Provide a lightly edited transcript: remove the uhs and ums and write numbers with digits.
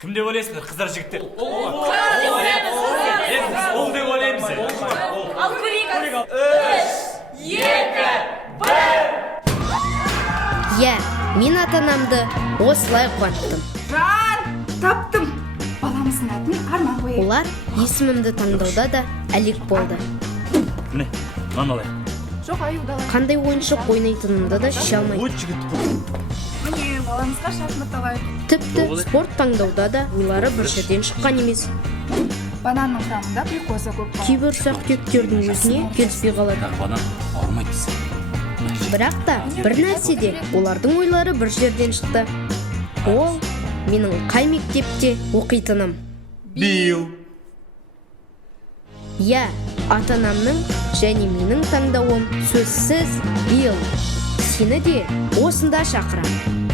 Кім деп ойлайсыңдар, қыздар, жігіттер? Ол деп ойлаймыз. Ал көрейік. 3, 2, 1. Иә, мен ата-анамды осылай қуанттым. Жан, таптым. Баламыздың атын Арман қояйық. Олар есімімді таңдауда да әлек болды. Міне, мынаны алайық. Жоқ, аюдалай. Қандай ойыншық ойнайтынымды да шеше алмайды. Ой, жігіт. Міне, баламызға шахмат алайық. Тіпті спорт таңдауда да ойлары бір жерден шыққан емес. Бананның құрамында глюкоза көп бар. Кейбір ұсақ түйектердің өзіне келіспей қалады. Банан ауырмайды десе. Бірақ та бір нәрседе олардың ойлары бір жерден шықты. Ол менің қай мектепте оқитыным. Билл. Иә, ата-анамның және менің таңдауым сөзсіз Билл. Сені де осында шақырамын.